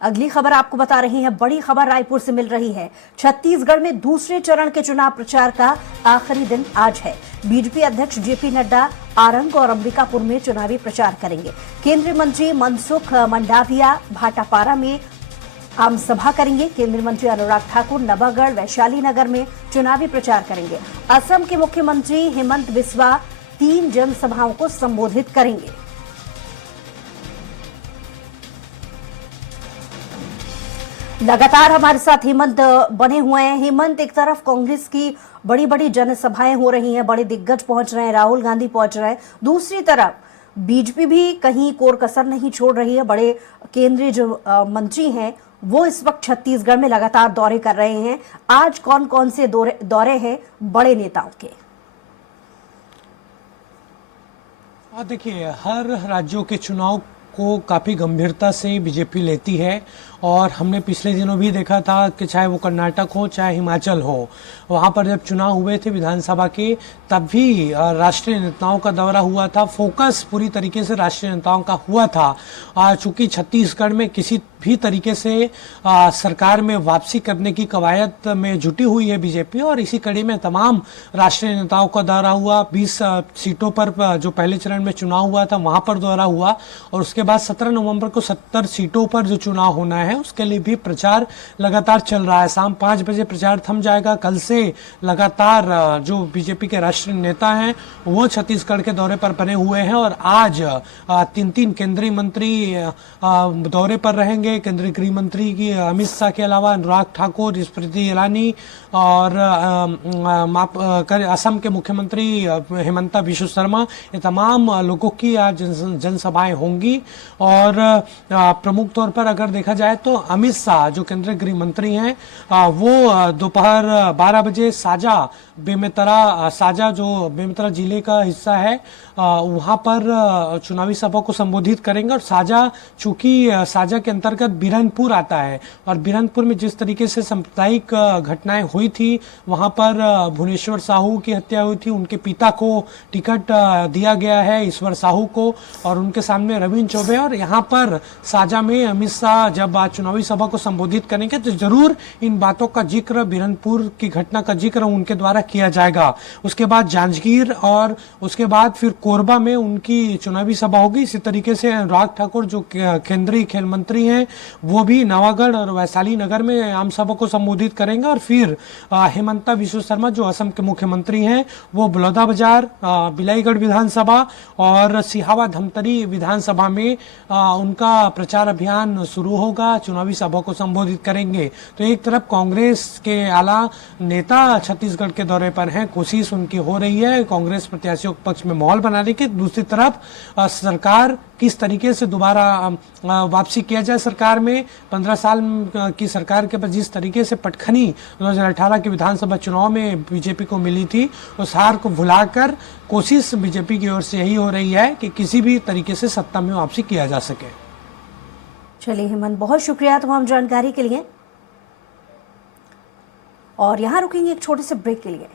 अगली खबर आपको बता रही है, बड़ी खबर रायपुर से मिल रही है। छत्तीसगढ़ में दूसरे चरण के चुनाव प्रचार का आखिरी दिन आज है। बीजेपी अध्यक्ष जेपी नड्डा आरंग और अंबिकापुर में चुनावी प्रचार करेंगे। केंद्रीय मंत्री मनसुख मंडाविया भाटापारा में आम सभा करेंगे। केंद्रीय मंत्री अनुराग ठाकुर नवागढ़ वैशाली नगर में चुनावी प्रचार करेंगे। असम के मुख्यमंत्री हेमंत बिस्वा 3 जनसभाओं को संबोधित करेंगे। लगातार हमारे साथ हेमंत बने हुए हैं। हेमंत, एक तरफ कांग्रेस की बड़ी बड़ी जनसभाएं हो रही हैं, बड़े दिग्गज पहुंच रहे हैं, राहुल गांधी पहुंच रहे हैं, दूसरी तरफ बीजेपी भी कहीं कोर कसर नहीं छोड़ रही है। बड़े केंद्रीय जो मंत्री हैं वो इस वक्त छत्तीसगढ़ में लगातार दौरे कर रहे हैं। आज कौन कौन से दौरे हैं बड़े नेताओं के? देखिए, हर राज्यों के चुनाव को काफ़ी गंभीरता से बीजेपी लेती है और हमने पिछले दिनों भी देखा था कि चाहे वो कर्नाटक हो चाहे हिमाचल हो, वहाँ पर जब चुनाव हुए थे विधानसभा के, तब भी राष्ट्रीय नेताओं का दौरा हुआ था। फोकस पूरी तरीके से राष्ट्रीय नेताओं का हुआ था। चूँकि छत्तीसगढ़ में किसी भी तरीके से सरकार में वापसी करने की कवायद में जुटी हुई है बीजेपी, और इसी कड़ी में तमाम राष्ट्रीय नेताओं का दौरा हुआ। 20 सीटों पर जो पहले चरण में चुनाव हुआ था वहाँ पर दौरा हुआ, और उसके बाद 17 नवंबर को 70 सीटों पर जो चुनाव होना है उसके लिए भी प्रचार लगातार चल रहा है। शाम 5 बजे प्रचार थम जाएगा। कल से लगातार जो बीजेपी के राष्ट्रीय नेता हैं वो छत्तीसगढ़ के दौरे पर बने हुए हैं, और आज 3 केंद्रीय मंत्री दौरे पर रहेंगे। केंद्रीय गृह मंत्री की अमित शाह के अलावा अनुराग ठाकुर, स्मृति ईरानी और असम के मुख्यमंत्री हेमंता बिश्व शर्मा, ये तमाम लोगों की आज जनसभाएं होंगी। और प्रमुख तौर पर अगर देखा जाए तो अमित शाह जो केंद्रीय गृह मंत्री हैं वो दोपहर 12 बजे साजा जो बेमेतरा जिले का हिस्सा है वहाँ पर चुनावी सभा को संबोधित करेंगे। और साजा, चूंकि साजा के अंतर्गत बिरहनपुर आता है, और बिरहनपुर में जिस तरीके से सांप्रदायिक घटनाएं हुई थी, वहाँ पर भुवनेश्वर साहू की हत्या हुई थी, उनके पिता को टिकट दिया गया है ईश्वर साहू को, और उनके सामने रविंद्र चौबे। और यहाँ पर साजा में अमित शाह जब आज चुनावी सभा को संबोधित करेंगे तो जरूर इन बातों का जिक्र, बिरहनपुर की घटना का जिक्र उनके द्वारा किया जाएगा। उसके बाद जांजगीर और उसके बाद फिर कोरबा में उनकी चुनावी सभा होगी। इसी तरीके से अनुराग ठाकुर जो केंद्रीय खेल मंत्री हैं वो भी नवागढ़ और वैशाली नगर में आम सभा को संबोधित करेंगे। और फिर हेमंता बिश्व शर्मा जो असम के मुख्यमंत्री हैं वो बलौदाबाजार, बिलाईगढ़ विधानसभा और सिहावा धमतरी विधानसभा में उनका प्रचार अभियान शुरू होगा, चुनावी सभा को संबोधित करेंगे। तो एक तरफ कांग्रेस के आला नेता छत्तीसगढ़ के दौरे पर हैं, कोशिश उनकी हो रही है कांग्रेस प्रत्याशियों के पक्ष में माहौल बनाने की। दूसरी तरफ सरकार किस तरीके से दोबारा वापसी किया जाए सरकार में, 15 साल की सरकार के बाद जिस तरीके से पटखनी 2018 के विधानसभा चुनाव में बीजेपी को मिली थी, उस हार को भुलाकर कोशिश बीजेपी की ओर से यही हो रही है कि किसी भी तरीके से सत्ता में वापसी किया जा सके। चलिए हेमंत, बहुत शुक्रिया तमाम जानकारी के लिए, और यहाँ रुकेंगे एक छोटे से ब्रेक के लिए।